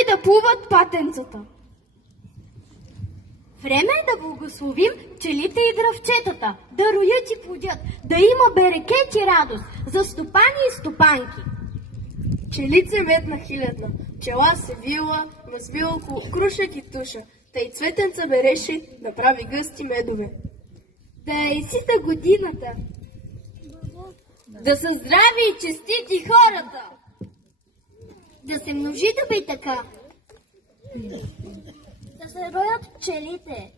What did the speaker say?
и да плуват патенцата. Време е да благословим пчелите и дръвчетата, да роят и плодят, да има берекет и радост за стопани и стопанки. Пчелице медна хилядна, пчела се вила, назвила около крушек и туша, тъй цветенца береше да прави гъсти медове. Да е изсита годината, да са здрави и честити хората, да се множи добитъка, да се роят пчелите.